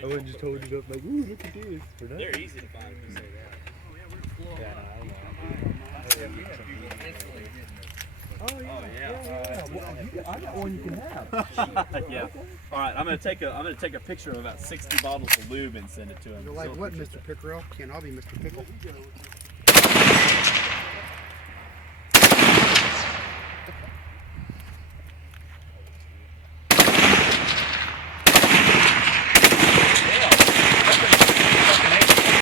I wouldn't just hold it up like, ooh, look at this. They're easy to find if you say that. Oh yeah. Yeah. Well, I got one you can have. Yeah. All right. I'm gonna take a picture of about 60 bottles of lube and send it to him. You're like what, Mr. Pickerel? Can't all be Mr. Pickle.